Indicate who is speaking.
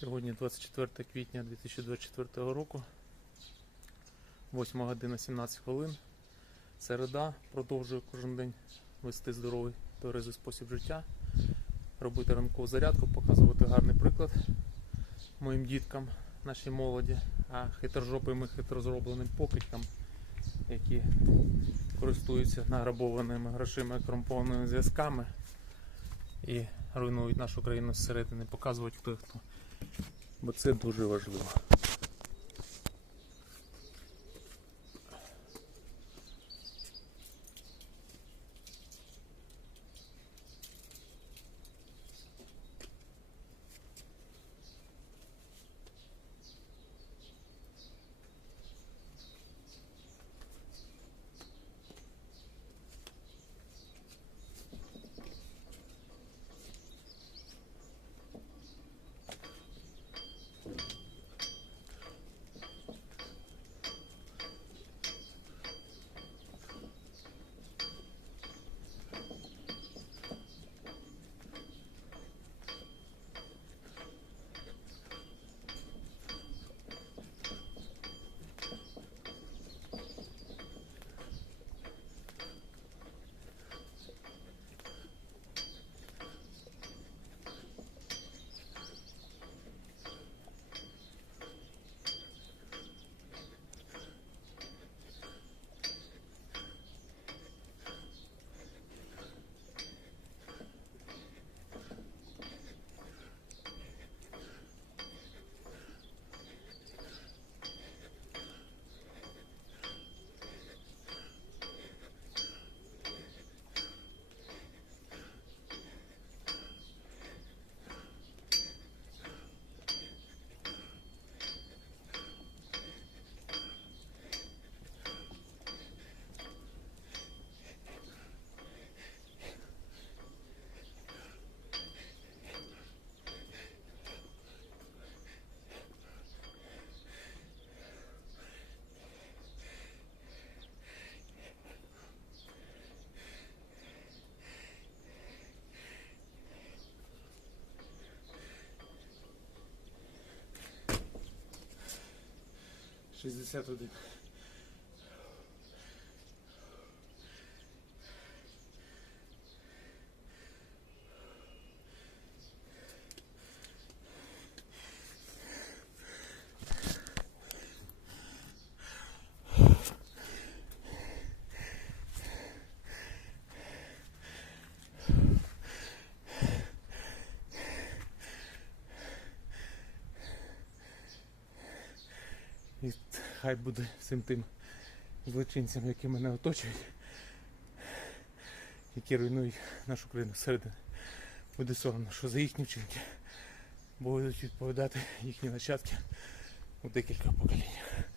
Speaker 1: Сьогодні 24 квітня 2024 року, 8 година 17 хвилин. Середа. Продовжую кожен день вести здоровий тверезий спосіб життя, робити ранкову зарядку, показувати гарний приклад моїм діткам, нашій молоді, а хитрожопим і хитрозробленим покидькам, які користуються награбованими грошима і корумпованими зв'язками і руйнують нашу країну зсередини, показувати хто є хто. Бо це дуже важливо. 61 І хай буде всім тим злочинцям, які мене оточують, які руйнують нашу країну всередину. Буде соромно, що за їхні вчинки будуть відповідати їхні нащадки у декілька поколіннях.